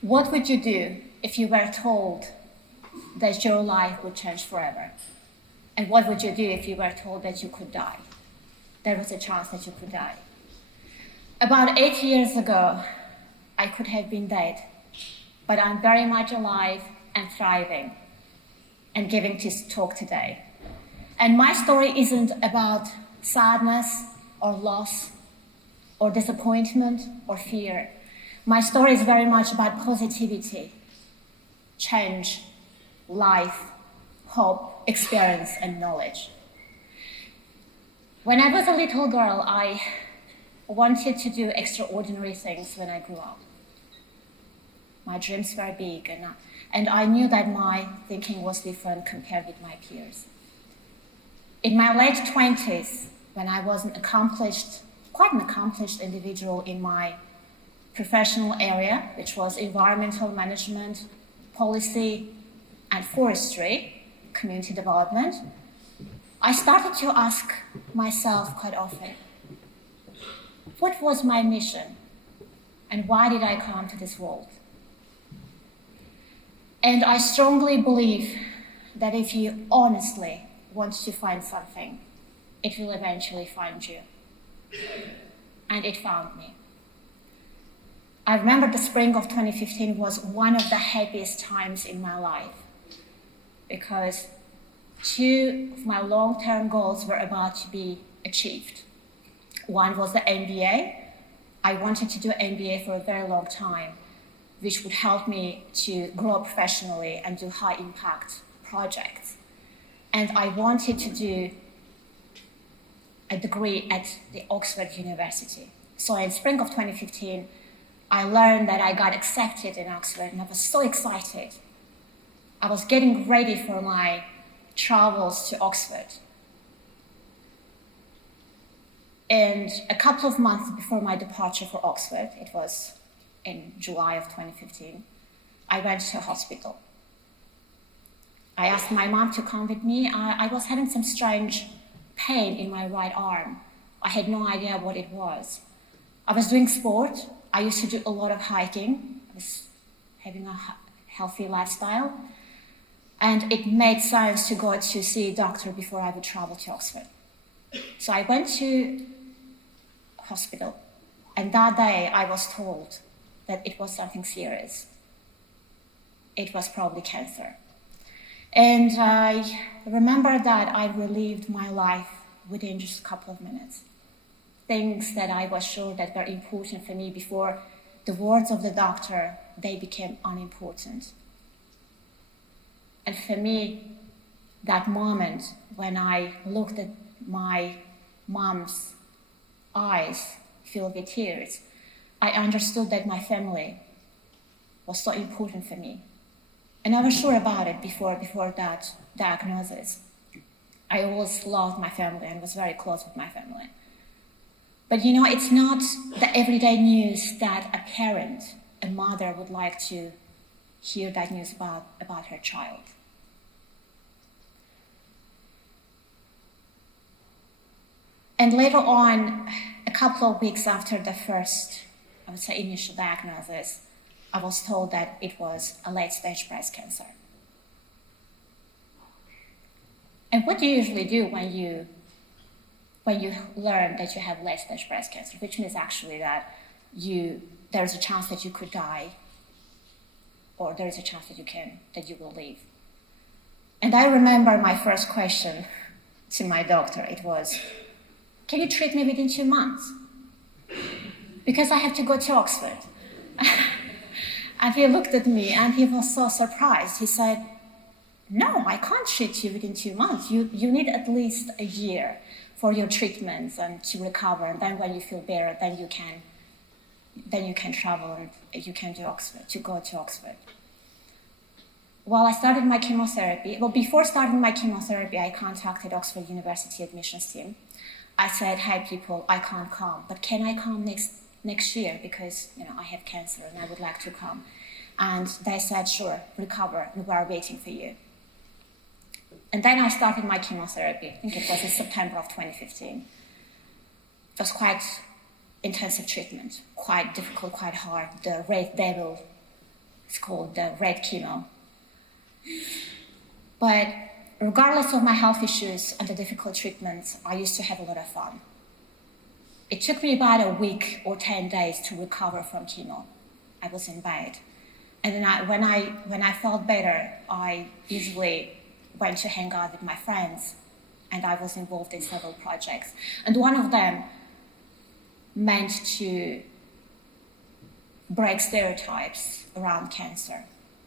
What would you do if you were told that your life would change forever? And what would you do if you were told that you could die? There was a chance that you could die. About 8 years ago, I could have been dead, but I'm very much alive and thriving and giving this talk today. And my story isn't about sadness or loss or disappointment or fear. My story is very much about positivity, change, life, hope, experience, and knowledge. When I was a little girl, I wanted to do extraordinary things when I grew up. My dreams were big, and I knew that my thinking was different compared with my peers. In my late 20s, when I was quite an accomplished individual in my professional area, which was environmental management, policy, and forestry, community development, I started to ask myself quite often, what was my mission? And why did I come to this world? And I strongly believe that if you honestly want to find something, it will eventually find you. And it found me. I remember the spring of 2015 was one of the happiest times in my life because 2 of my long-term goals were about to be achieved. One was the MBA. I wanted to do MBA for a very long time, which would help me to grow professionally and do high-impact projects. And I wanted to do a degree at the Oxford University. So in spring of 2015, I learned that I got accepted in Oxford, and I was so excited. I was getting ready for my travels to Oxford. And a couple of months before my departure for Oxford, it was in July of 2015, I went to a hospital. I asked my mom to come with me. I was having some strange pain in my right arm. I had no idea what it was. I was doing sport. I used to do a lot of hiking. I was having a healthy lifestyle. And it made sense to go to see a doctor before I would travel to Oxford. So I went to hospital, and that day I was told that it was something serious. It was probably cancer. And I remember that I relived my life within just a couple of minutes. Things that I was sure that were important for me before the words of the doctor, they became unimportant. And for me, that moment when I looked at my mom's eyes filled with tears, I understood that my family was so important for me. And I was sure about it before that diagnosis. I always loved my family and was very close with my family. But it's not the everyday news that a parent, a mother would like to hear that news about her child. And later on, a couple of weeks after the first, I would say, initial diagnosis, I was told that it was a late-stage breast cancer. And what do you usually do when you learn that you have late-stage breast cancer, which means actually that there's a chance that you could die, or there is a chance that you will live. And I remember my first question to my doctor, it was, can you treat me within 2 months? Because I have to go to Oxford. And he looked at me and he was so surprised. He said, no, I can't treat you within 2 months. You need at least a year for your treatments and to recover. And then when you feel better, then you can travel and you can go to Oxford. While I started my chemotherapy, before starting my chemotherapy, I contacted Oxford University admissions team. I said, hey people, I can't come, but can I come next year because I have cancer and I would like to come. And they said, sure, recover, we are waiting for you. And then I started my chemotherapy. I think it was in September of 2015. It was quite intensive treatment, quite difficult, quite hard. The red devil, it's called the red chemo. But regardless of my health issues and the difficult treatments, I used to have a lot of fun. It took me about a week or 10 days to recover from chemo. I was in bed. And then when I felt better, I usually went to hang out with my friends, and I was involved in several projects. And one of them meant to break stereotypes around cancer,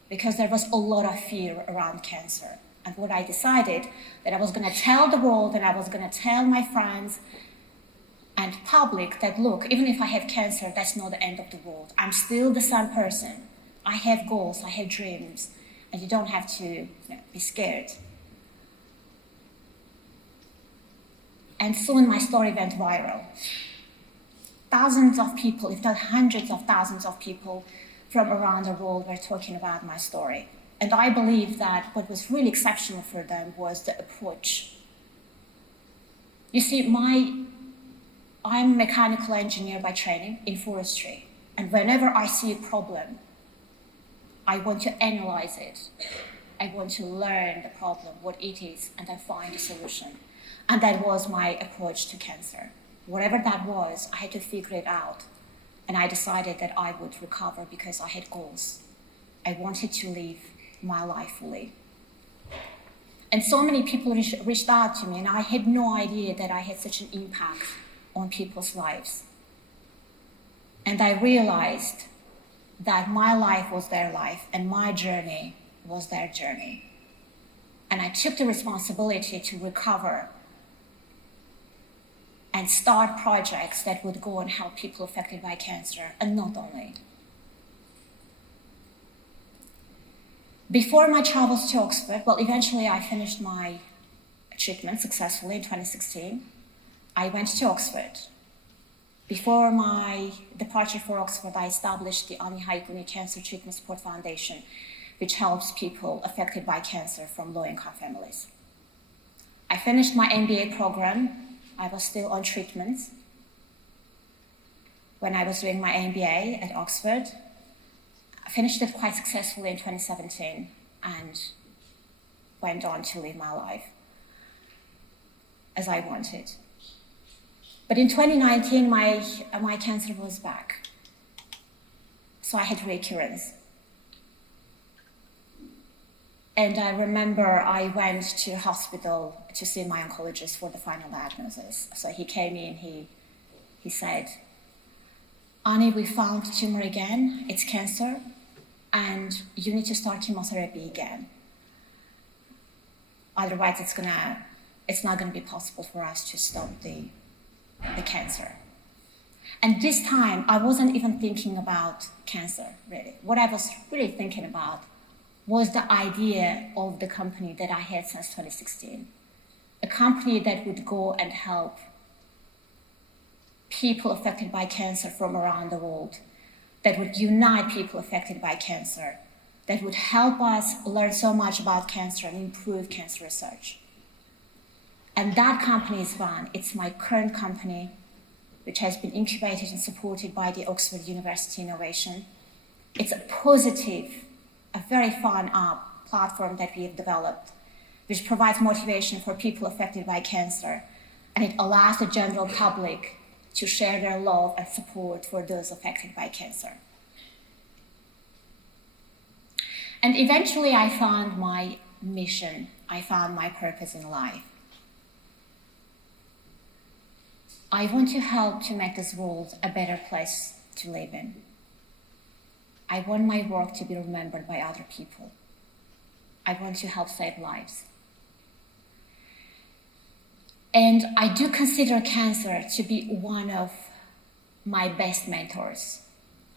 because there was a lot of fear around cancer. And what I decided, that I was going to tell the world, and I was going to tell my friends and public that, look, even if I have cancer, that's not the end of the world. I'm still the same person. I have goals, I have dreams, and you don't have to be scared. And soon my story went viral. Thousands of people, if not hundreds of thousands of people from around the world were talking about my story. And I believe that what was really exceptional for them was the approach. You see, I'm a mechanical engineer by training in forestry. And whenever I see a problem, I want to analyze it. I want to learn the problem, what it is, and then find a solution. And that was my approach to cancer. Whatever that was, I had to figure it out. And I decided that I would recover because I had goals. I wanted to live my life fully. And so many people reached out to me, and I had no idea that I had such an impact on people's lives. And I realized that my life was their life and my journey was their journey. And I took the responsibility to recover and start projects that would go and help people affected by cancer, and not only. Before my travels to Oxford, well, eventually I finished my treatment successfully in 2016. I went to Oxford. Before my departure for Oxford, I established the Ani Haikuni Cancer Treatment Support Foundation, which helps people affected by cancer from low-income families. I finished my MBA program. I was still on treatment when I was doing my MBA at Oxford. I finished it quite successfully in 2017 and went on to live my life as I wanted. But in 2019, my cancer was back. So I had recurrence. And I remember I went to hospital to see my oncologist for the final diagnosis. So he came in, he said, Ani, we found tumor again, it's cancer, and you need to start chemotherapy again. Otherwise, it's not gonna be possible for us to stop the cancer. And this time, I wasn't even thinking about cancer, really. What I was really thinking about was the idea of the company that I had since 2016. A company that would go and help people affected by cancer from around the world, that would unite people affected by cancer, that would help us learn so much about cancer and improve cancer research. And that company is Van. It's my current company, which has been incubated and supported by the Oxford University Innovation. It's a positive, a very fun platform that we have developed, which provides motivation for people affected by cancer, and it allows the general public to share their love and support for those affected by cancer. And eventually I found my mission, I found my purpose in life. I want to help to make this world a better place to live in. I want my work to be remembered by other people. I want to help save lives. And I do consider cancer to be one of my best mentors.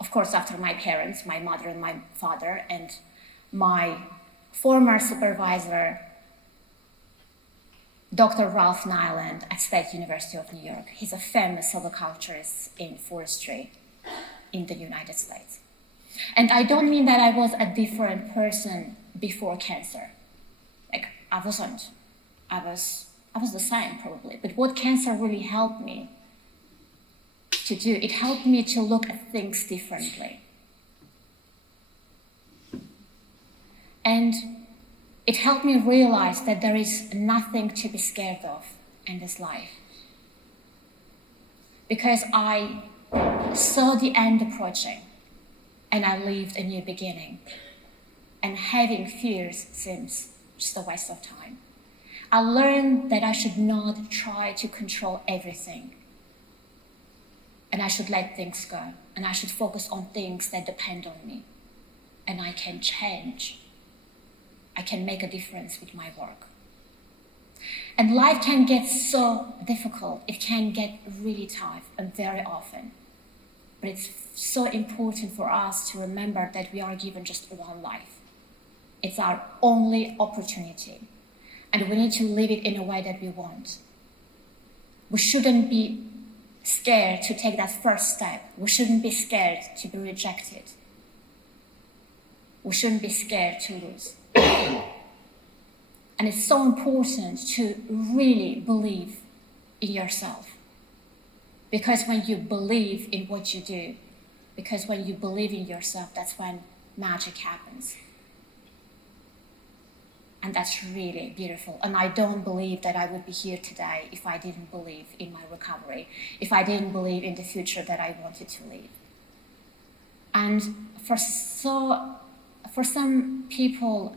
Of course, after my parents, my mother and my father, and my former supervisor, Dr. Ralph Nyland at State University of New York. He's a famous silviculturist in forestry in the United States. And I don't mean that I was a different person before cancer. Like, I wasn't. I was the same, probably. But what cancer really helped me to do. It helped me to look at things differently. And it helped me realize that there is nothing to be scared of in this life. Because I saw the end approaching, and I lived a new beginning. And having fears seems just a waste of time. I learned that I should not try to control everything. And I should let things go. And I should focus on things that depend on me. And I can change. I can make a difference with my work. And life can get so difficult. It can get really tough, and very often. But it's so important for us to remember that we are given just one life. It's our only opportunity. And we need to live it in a way that we want. We shouldn't be scared to take that first step. We shouldn't be scared to be rejected. We shouldn't be scared to lose. And it's so important to really believe in yourself. Because when you believe in what you do, because when you believe in yourself, that's when magic happens. And that's really beautiful. And I don't believe that I would be here today if I didn't believe in my recovery, if I didn't believe in the future that I wanted to live. And for some people,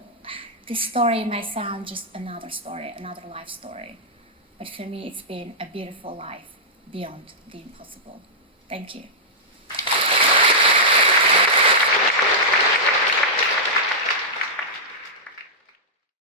this story may sound just another story, another life story. But for me, it's been a beautiful life beyond the impossible. Thank you.